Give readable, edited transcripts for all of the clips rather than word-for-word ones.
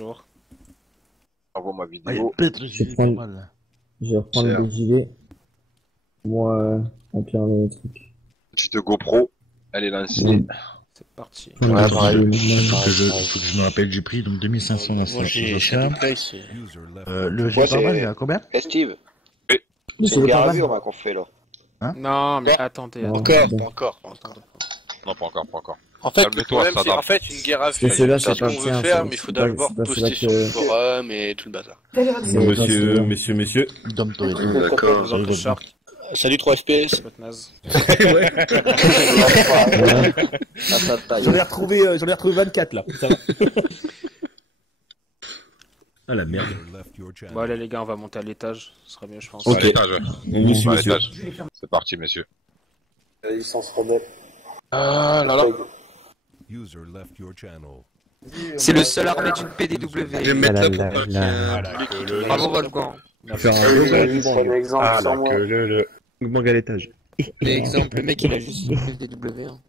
Bonjour. Envoie ma Ah, il y a vidéo. peut-être Je pas prends- mal. Je vais reprendre Cher. le gilet. Moi, remplir le truc. Petite GoPro. Elle est lancée. Oui. C'est parti. Prendre Ouais, le pareil. gilet normal. Faut que je me rappelle du prix, donc 2500 la Moi j'ai Sasha. double c'est. Le Ouais, gilet c'est- pare-balles, il est à combien? Eh Steve, Mais c'est c'est une les pare-balles. gravure moi qu'on fait là. Non, mais attendez. Non. attendez. Encore, bon. pas encore. Attendez. Non, pas encore, pas encore. En fait, le Calme-toi, problème, c'est Saddam. en fait une guerre à Parce que vue. ceux-là, C'est c'est ce pas qu'on veut bien, faire, c'est- mais il faut c'est pas- d'abord c'est pas poster cela sur que- le forum et tout le bazar. C'est pas Monsieur, cela. monsieur. Dom Toretto. D'accord. Bonjour, votre Shark. Salut 3 FPS. C'est votre naze. J'en ai retrouvé 24 là. Ça va. Ah la merde. Bon, allez, les gars, on va monter à l'étage. Ce sera mieux, je pense. Ok. À l'étage, ouais. Monsieur, À monsieur. l'étage. C'est parti, messieurs. La licence rebelle. Ah là là. C'est le seul armé d'une PDW. Je vais me mettre là pour La- pas qu'il y la- ait Bravo Volcan. Faire un logo. C'est l'exemple Ah sans la moi. queue le. Mouvement à l'étage. L'exemple, le mec il a juste une PDW. Hein.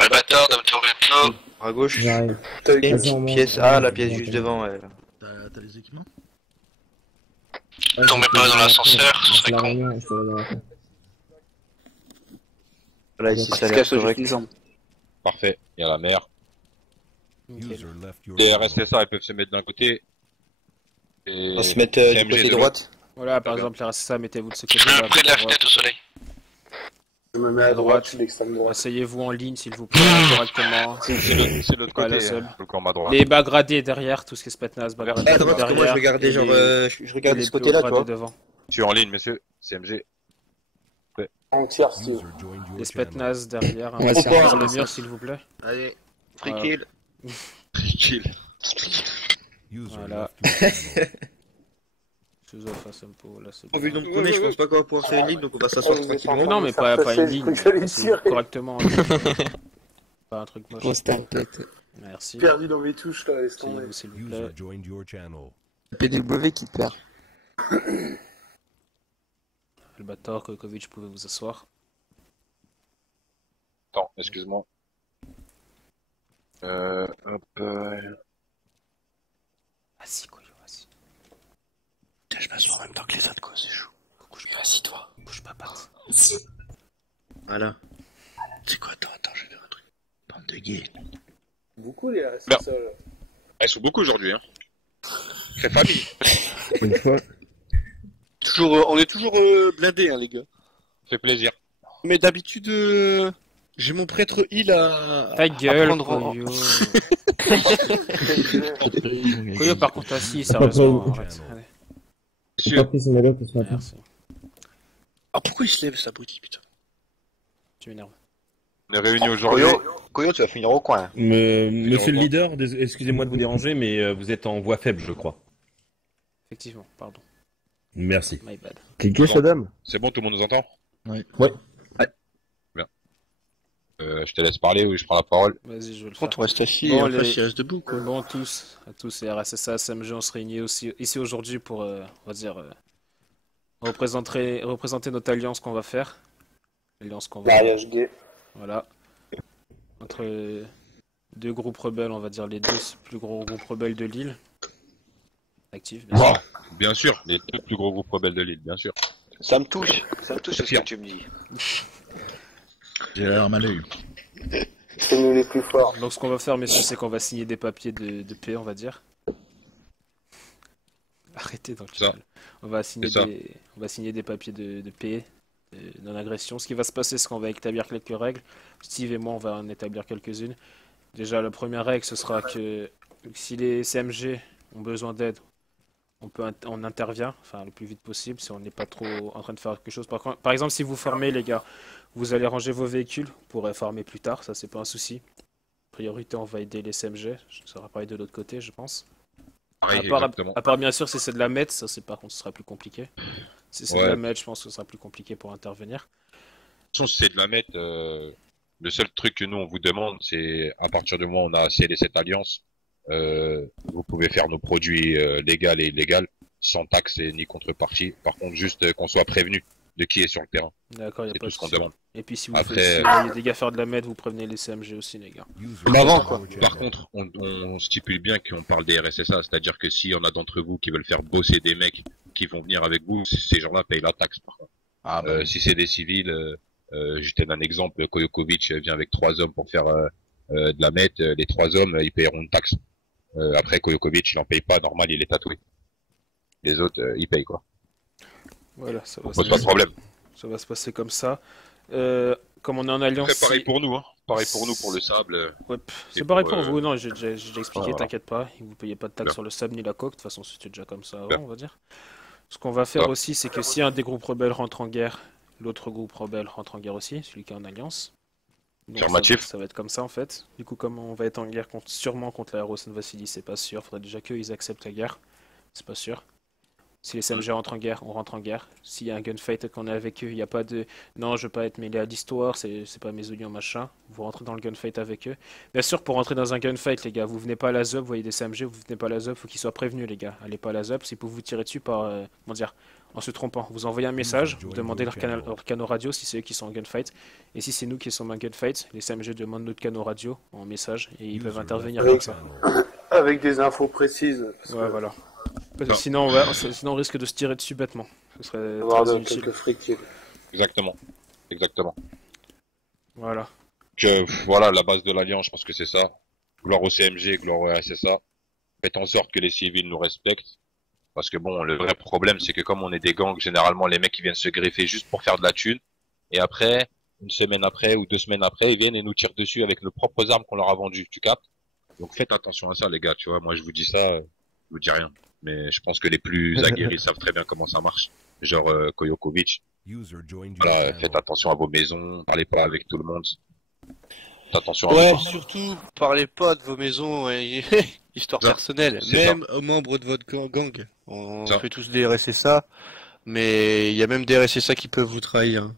Le bâtard d'un tour À gauche. J'arrive. T'as Vas-y, une on monte. pièce. Ah, la pièce juste devant, ouais. T'as les équipements? Tombez pas dans l'ascenseur, ce serait La con. réunion, je te la donne. Là, ici, ça a l'air Casse correct. une jambe. Parfait. Il y a la mer. Ok. Les RSSA, ils peuvent se mettre d'un côté. Et On va se mettre du CMG côté de l'autre. droite. Voilà, par exemple, les RSSA, mettez-vous de ce côté. Je mets là, près de la à droite. fenêtre au soleil. Je me mets à droite. l'extrême droite. Asseyez-vous en ligne, s'il vous plaît, correctement. C'est l'autre Pas la côté, seule. le camp à droite. Les bagradés derrière, tout ce qui est spetnaz, bagradés Ah, parce que moi, je regardais genre. Je regardais ce côté-là, tu vois. devant. Je suis en ligne, messieurs. CMG. En tiers, Steve. Les spetnaz derrière. Ouais, c'est Derrière un le peu mur, ça. s'il vous plaît. Allez, free Voilà. kill. Chill. Voilà. Sous face un peu, là, c'est Vu le bien. nombre qu'on est, je pense pas qu'on va pouvoir faire une ligne, donc on va s'asseoir tranquillement. Non, mais pas une ligne. C'est correctement. Pas un truc moche. Grosse template. Merci. Perdu dans mes touches là, laisse tomber. Asseyez-vous, s'il vous plaît. PDW qui perd. Albator, Kokovic, vous pouvez vous asseoir. Attends, excuse-moi. Hop. Assis, quoi, assis. Tiens, je m'assois en même temps que les autres, quoi, c'est chaud. Bouge pas, assis-toi. Bouge pas, patte. Voilà. C'est quoi, attends, je vais faire un truc. Bande de gays. Beaucoup les Non. Elles sont beaucoup aujourd'hui, hein. Très famille. Une fois. Toujours, on est toujours blindés, hein, les gars. Ça fait plaisir. Mais d'habitude, j'ai mon prêtre heal à. Ta gueule, prendre en- Koyo. Koyo, par contre, assis, sérieusement. Arrête. Allez, J'ai pas pris son mélo pour ce matin. merci. Ah, pourquoi il se lève, ça abruti, putain. Tu m'énerves. On est réunis aujourd'hui. Koyo, tu vas finir au coin. Monsieur le leader, excusez-moi de vous déranger, mais vous êtes en voix faible, je crois. Effectivement, pardon. Merci. My bad. T'es gay, Saddam? C'est bon, tout le monde nous entend? Ouais. Ouais. Bien. Je te laisse parler ou je prends la parole. Vas-y, je vais le Par faire. contre, on reste assis Bon, et après, les- il reste debout, quoi. Bon, à tous les RSSA, SMG, on se réunit aussi ici aujourd'hui pour, on va dire, représenter notre alliance qu'on va faire. L'alliance qu'on va Mariage gay. Voilà. Entre deux groupes rebelles, on va dire les deux plus gros groupes rebelles de l'île. Actifs, bien sûr. Bien sûr, les deux plus gros groupes rebelles de l'île, bien sûr. Ça me touche ce que tu me dis. J'ai l'air mal à l'œil. C'est nous les plus forts. Donc ce qu'on va faire, messieurs, c'est qu'on va signer des papiers de paix, on va dire. Arrêtez dans le Ça. tunnel. On va signer C'est ça. on va signer des papiers de paix, de non-agression. Ce qui va se passer, c'est qu'on va établir quelques règles. Steve et moi, on va en établir quelques-unes. Déjà, la première règle, ce sera que si les CMG ont besoin d'aide, on intervient, enfin le plus vite possible, si on n'est pas trop en train de faire quelque chose. Par exemple, si vous formez, les gars, vous allez ranger vos véhicules pour former plus tard, ça c'est pas un souci. Priorité, on va aider les CMG, ça sera pareil de l'autre côté, je pense. Pareil, À part, exactement. à part bien sûr si c'est de la MET, ça c'est par contre ce sera plus compliqué. Si c'est de Ouais. la MET, je pense que ce sera plus compliqué pour intervenir. De toute façon, si c'est de la mettre, le seul truc que nous on vous demande, c'est à partir du moment où on a scellé cette alliance, vous pouvez faire nos produits légaux et illégaux, sans taxe et ni contrepartie. Par contre, juste qu'on soit prévenu de qui est sur le terrain. D'accord, il C'est n'y a, tout ce qu'on demande. Et puis si vous, Après, si vous voyez des gars faire de la med, vous prévenez les CMG aussi, les gars. Comme avant, quoi. Par contre, on stipule bien qu'on parle des RSSA, c'est-à-dire que s'il y en a d'entre vous qui veulent faire bosser des mecs qui vont venir avec vous, ces gens-là payent la taxe. Par contre. Ah, bah, Si c'est des civils, je te donne un exemple, Kojokovic vient avec 3 hommes pour faire de la met, les 3 hommes, ils paieront une taxe. Après, Kojokovic, il en paye pas, normal, il est tatoué. Les autres, ils payent, quoi. Voilà, ça va, Pose pas de problème. ça va se passer comme ça. Comme on est en alliance... Après, pareil si- pour nous, hein. Pareil pour nous, pour le sable. Ouais, c'est Et pareil pour, pour vous, non, j'ai déjà expliqué, voilà. t'inquiète pas, vous payez pas de taxes Bien. sur le sable ni la coque, de toute façon c'était déjà comme ça Bien. avant, on va dire. Ce qu'on va faire Ah. aussi, c'est que si un des groupes rebelles rentre en guerre, l'autre groupe rebelle rentre en guerre aussi, celui qui est en alliance. Donc Affirmatif. ça va être comme ça en fait. Du coup, comme on va être en guerre sûrement contre la Rosen Vassili, c'est pas sûr, faudrait déjà qu'ils acceptent la guerre, c'est pas sûr. Si les SMG rentrent en guerre, on rentre en guerre. S'il y a un gunfight qu'on est avec eux, il n'y a pas de non, je veux pas être mêlé à l'histoire, c'est pas mes oignons machin. Vous rentrez dans le gunfight avec eux. Bien sûr, pour rentrer dans un gunfight, les gars, vous venez pas à la ZOP, vous voyez des SMG, vous venez pas à la ZOP, faut qu'ils soient prévenus, les gars. Allez pas à la ZOP, c'est pour vous tirer dessus par, comment dire, en se trompant. Vous envoyez un message, vous demandez leur canal radio si c'est eux qui sont en gunfight. Et si c'est nous qui sommes en gunfight, les SMG demandent notre canal radio en message et ils peuvent intervenir comme ça. Avec des infos précises. Parce Ouais, que voilà. Parce que Non. sinon, on risque de se tirer dessus bêtement. Ce serait avoir très de inutile. quelques frics. Exactement. Exactement. Voilà. Voilà, la base de l'Alliance, je pense que c'est ça. Gloire au CMG, gloire au RSSA. Faites en sorte que les civils nous respectent. Parce que bon, le vrai problème, c'est que comme on est des gangs, généralement, les mecs, ils viennent se greffer juste pour faire de la thune. Et après, une semaine après ou 2 semaines après, ils viennent et nous tirent dessus avec nos propres armes qu'on leur a vendues. Tu captes? Donc faites attention à ça, les gars, tu vois. Moi, je vous dis ça, je vous dis rien. Mais je pense que les plus aguerris savent très bien comment ça marche. Genre Kojokovic. Voilà, faites attention à vos maisons, parlez pas avec tout le monde. Faites attention à Ouais, vous. surtout, parlez pas de vos maisons et histoire Ça, personnelle. c'est Même aux membres de votre gang. On Ça. fait tous des RSSA, mais il y a même des RSSA qui peuvent vous trahir.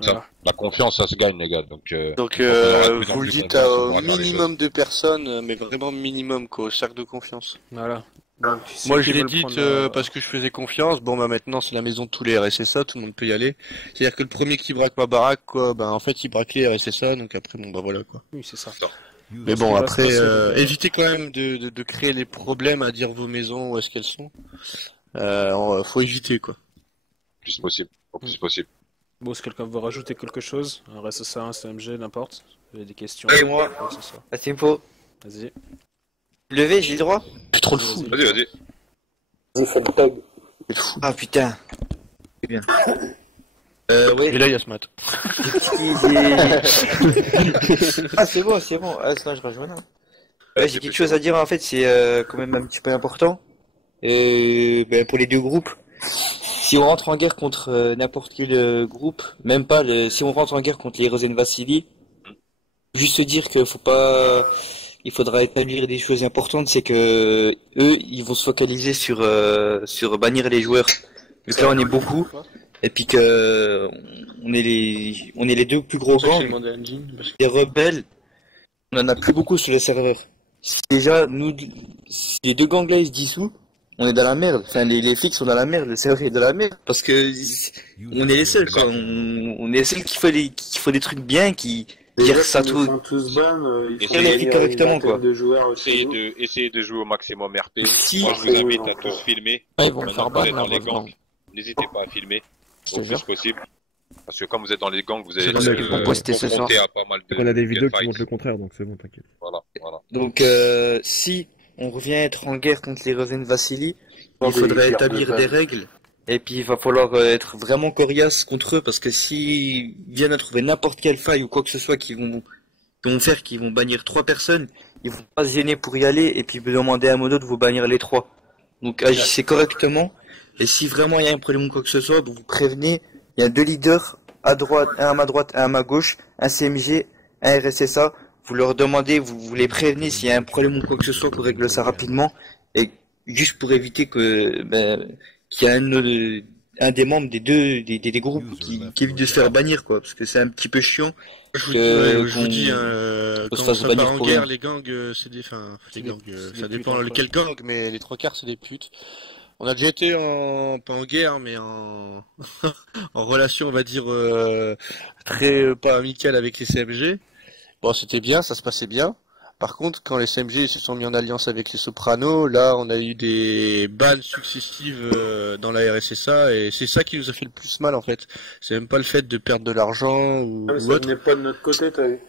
Voilà. La confiance, ça se gagne, les gars. Donc, Donc, on aura de plus en vous le plus dites confiance, on au pourra faire les minimum de personnes, mais vraiment minimum, quoi, au cercle de confiance. Voilà. Donc, ceux Moi, qui je l'ai veulent dit prendre, parce que je faisais confiance. Bon, bah maintenant, c'est la maison de tous les RSSA, tout le monde peut y aller. C'est-à-dire que le premier qui braque ma baraque, quoi, ben en fait, il braque les RSSA, donc après, bon, bah voilà, quoi. Oui, c'est ça. Mais Ce bon, qui va après, se passer, évitez quand même de créer les problèmes à dire vos maisons où est-ce qu'elles sont. Faut éviter, quoi. le plus possible. Au plus possible. Bon, si quelqu'un veut rajouter quelque chose, un RSSA, un CMG, n'importe. Vous avez des questions. Et moi, quoi que ce soit. la tempo. Vas-y. Levé, j'ai le droit? C'est trop le fou. Vas-y, vas-y. Vas-y, fais le tag. Ah putain. C'est bien. Et Ouais, là, il y a ce mat. Ah, c'est bon, c'est bon. Ah, sinon, je rejoins là. Ouais, j'ai quelque chose à dire, en fait, c'est quand même un petit peu important. Ben, pour les deux groupes. Si on rentre en guerre contre n'importe quel groupe, même pas si on rentre en guerre contre les Rosen Vassili, juste dire que faut pas, il faudra établir des choses importantes, c'est que eux, ils vont se focaliser sur bannir les joueurs. Donc là, on est beaucoup, et puis que on est les deux plus gros gangs. Les rebelles, on en a plus beaucoup sur les serveurs. Si déjà, nous, si les deux gangs là, ils se dissouent, on est dans la merde. Enfin, les flics sont dans la merde, le serveur est dans la merde. Parce que, on est les seuls, quoi. On est les seuls qui font des trucs bien, qui gèrent ça tout. tous ban, Et faut c'est gagner les correctement, une vingtaine quoi. de joueurs chez nous. Essayez de jouer au maximum RP. Si. Moi, je vous invite à tous filmer. Ah, ils vont me Maintenant faire que vous êtes ban, dans là, les gangs, n'hésitez pas à filmer Je au te plus jure. possible. Parce que quand vous êtes dans les gangs, vous allez C'est vrai, ils vont poster ce soir. confronter à pas mal de On a des vidéos qui gunfights. montrent le contraire, donc c'est bon, t'inquiète. Voilà, voilà. Donc, si on revient être en guerre contre les Rosen Vassili, il Il faudrait est établir clair, des règles. Et puis, il va falloir être vraiment coriace contre eux, parce que s'ils viennent à trouver n'importe quelle faille ou quoi que ce soit qu'ils vont faire, qu'ils vont bannir 3 personnes, ils vont pas se gêner pour y aller, et puis demander à Modo de vous bannir les 3. Donc, agissez correctement. Et si vraiment il y a un problème ou quoi que ce soit, vous prévenez, il y a 2 leaders, à droite, un à ma droite, un à ma gauche, un CMG, un RSSA. Vous leur demandez, vous les prévenez s'il y a un problème ou quoi que ce soit, qu'on règle ça rapidement. Et juste pour éviter que, qu'il y ait un des membres des groupes qui évite de se faire bannir, quoi. Parce que c'est un petit peu chiant. Je vous qu'on- dis, qu'on se quand fasse ça bannir part en pour guerre, rien. les gangs, c'est des, enfin, les gangs, c'est ça des dépend putes, lequel gang, mais les 3 quarts, c'est des putes. On a déjà été pas en guerre, mais en, en relation, on va dire, très pas amicale avec les CMG. Bon, c'était bien, ça se passait bien. Par contre, quand les CMG se sont mis en alliance avec les Sopranos, là, on a eu des bans successives dans la RSSA, et c'est ça qui nous a fait le plus mal, en fait. C'est même pas le fait de perdre de l'argent ou Ça autre. n'est pas de notre côté, t'as vu.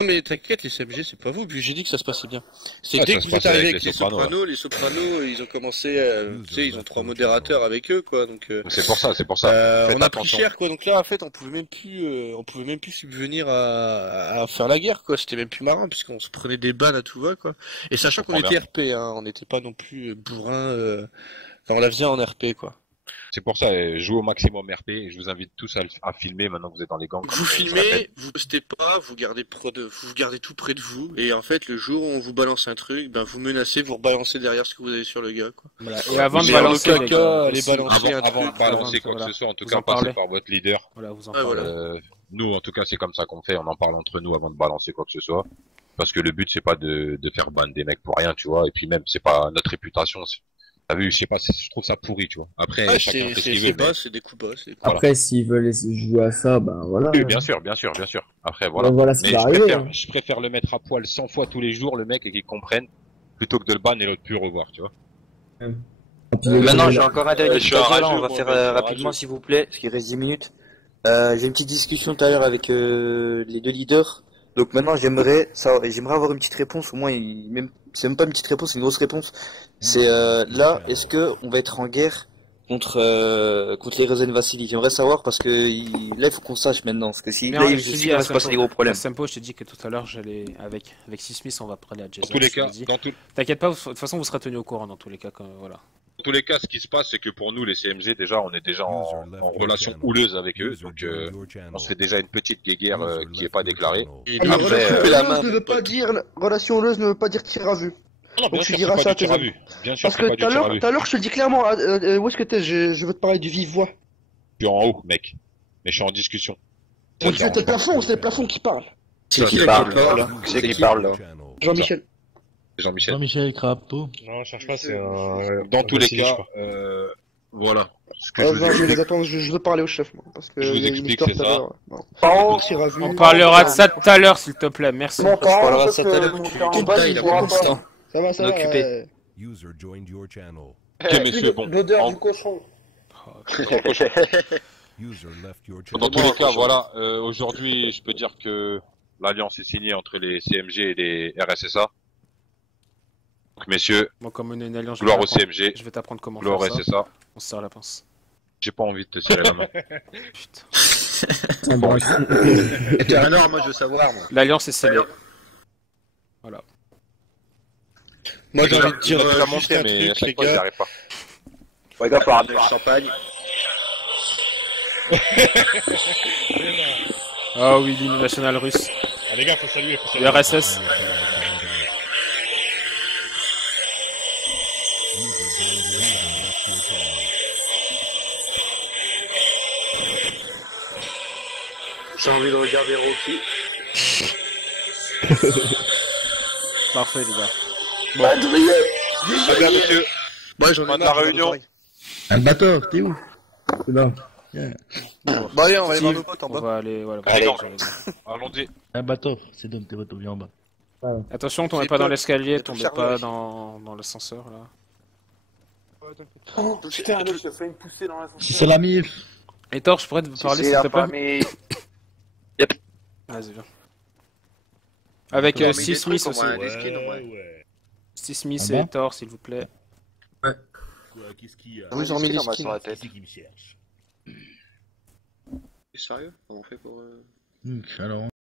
Non, mais t'inquiète, les CMG, c'est pas vous, puis j'ai dit que ça se passait bien. C'est Ouais, dès ça que se vous êtes passait arrivé avec avec les Sopranos, les Sopranos, ils ont commencé, tu sais, ils ont 3 modérateurs avec eux, quoi, donc C'est pour ça, c'est pour ça. Faites on a attention. pris cher, quoi, donc là, en fait, on pouvait même plus subvenir à faire la guerre, quoi, c'était même plus marrant, puisqu'on se prenait des bannes à tout va, quoi. Et sachant qu'on comprends était RP, hein, on n'était pas non plus bourrin, quand on la faisait en RP, quoi. C'est pour ça, jouez au maximum RP et je vous invite tous à filmer maintenant que vous êtes dans les gangs. Vous filmez, vous postez pas, vous gardez tout près de vous, et en fait, le jour où on vous balance un truc, ben, vous menacez, vous rebalancez derrière ce que vous avez sur le gars, quoi. Voilà. Et avant de Mais en balancer, aucun les cas, gars, allez aussi, balancer un Avant truc. de balancer quoi voilà. que ce soit, en tout Vous cas, en passez parlez. par votre leader. Voilà, vous en Ouais, parlez. voilà. Nous, en tout cas, c'est comme ça qu'on fait, on en parle entre nous avant de balancer quoi que ce soit. Parce que le but, c'est pas de faire ban des mecs pour rien, tu vois, et puis même, c'est pas notre réputation. T'as vu, je sais pas, je trouve ça pourri, tu vois. Après, Ouais, chacun fait ce qu'il c'est veut. mais- bas, c'est des coups bas, c'est des coups Voilà. Après, s'ils veulent jouer à ça, ben voilà. Oui, bien sûr, bien sûr, bien sûr. Après, voilà. Ben, voilà ce Mais qui va arriver. hein. je préfère le mettre à poil 100 fois tous les jours, le mec, et qu'il comprenne, plutôt que de le ban et de le plus revoir, tu vois. Et puis, Maintenant, les- j'ai encore un dernier je suis truc à dire, là, rageux, on va moi, faire je suis rapidement, rageux. s'il vous plaît, parce qu'il reste 10 minutes. J'ai une petite discussion tout à l'heure avec les deux leaders. Donc maintenant, j'aimerais avoir une petite réponse, au moins, c'est même pas une petite réponse, c'est une grosse réponse. C'est là, est-ce que on va être en guerre contre les Rezen Vassili? J'aimerais savoir parce que là, il faut qu'on sache maintenant, parce que si Mais là, je il te dis, va se passer des gros problèmes. Sampo, je t'ai dit que tout à l'heure, j'allais avec Sismith, on va parler à Jason. Dans tous les je te cas, l'ai dit. dans T'inquiète pas, de toute façon, vous serez tenu au courant dans tous les cas. Voilà. tous les cas, ce qui se passe, c'est que pour nous, les CMG, déjà, on est déjà en relation houleuse avec eux, donc on se fait déjà une petite guéguerre qui est pas déclarée. Et Alors, nous, relation couper la main, heureuse ne veut pas dire, relation heureuse ne veut pas dire tir à vue. Non, bien Donc, tu sûr, diras c'est ça pas à du tes tir à amis. vue. Bien sûr, Parce c'est que pas du tir à vue. tout à l'heure, je te le dis clairement, où est-ce que t'es? Je veux te parler du vive voix. Je suis en haut, mec. Mais je suis en discussion. On dit c'était le plafond, c'est le plafond qui parle. c'est qui Ça, parle, c'est là? C'est qui parle, là? Jean-Michel. Jean-Michel. Jean-Michel Crapto. Non, je cherche pas, c'est un. Dans tous les cas, voilà. Ce que je vous Non, je explique. les attends, je veux parler au chef, moi. Parce que Je vous il y a une explique, histoire c'est tout à ça. l'heure. Non. Pas tir à vue. On parlera de ça tout à l'heure, s'il te plaît. Merci. On parlera de ça tout à l'heure. Putain, il a pas d'instant. Ça va, ça va. Occupé. Ok, messieurs, bon. L'odeur En- du cochon. Dans tous les cas, voilà. Aujourd'hui, je peux dire que l'alliance est signée entre les CMG et les RSSA. Donc, messieurs, Moi, comme on est une alliance, gloire au CMG, je vais t'apprendre comment gloire au faire ça. RSSA. On se serre la pince. J'ai pas envie de te serrer la main. Putain. Bon, T'es un or, moi, je veux savoir, moi. L'alliance est scellée. Moi, j'ai envie de dire, Je vais te la juste montrer, un mais à truc, chaque les fois, j'y gars. arrive pas. Ouais, gars, par Le champagne. Ah oui, l'hymne national russe. Ah, les gars, faut saluer, Le RSS. J'ai envie de regarder Rocky. Parfait, les gars. Très bien, messieurs. Moi, j'en ai Fin de marre. la réunion. Albator, t'es où? T'es là. Bon, allez, on va aller voir Steve, nos potes en on bas. va aller, voilà. Allez, voilà, gang. j'allais dire. Allons-y. Albator, c'est donc t'es retourné en bas. Attention, tombez C'est pas dans pas- l'escalier, c'est tout tombez fermé, pas ouais. dans l'ascenseur, là. Oh putain, l'autre, il a failli me pousser dans l'ascenseur. C'est la MIF. Et Thor, je pourrais te parler, s'il te plaît? mais... Vas-y, viens. Avec Mais Steve des Smith trucs, aussi. on va- des skins, ouais. Steve Smith Ah bon et Thor, s'il vous plaît. Qu'est-ce qu'il y a? Ah oui, ils ont mis des skins. Sur la tête. Qui me cherche? Sérieux? Comment on fait pour... Alors,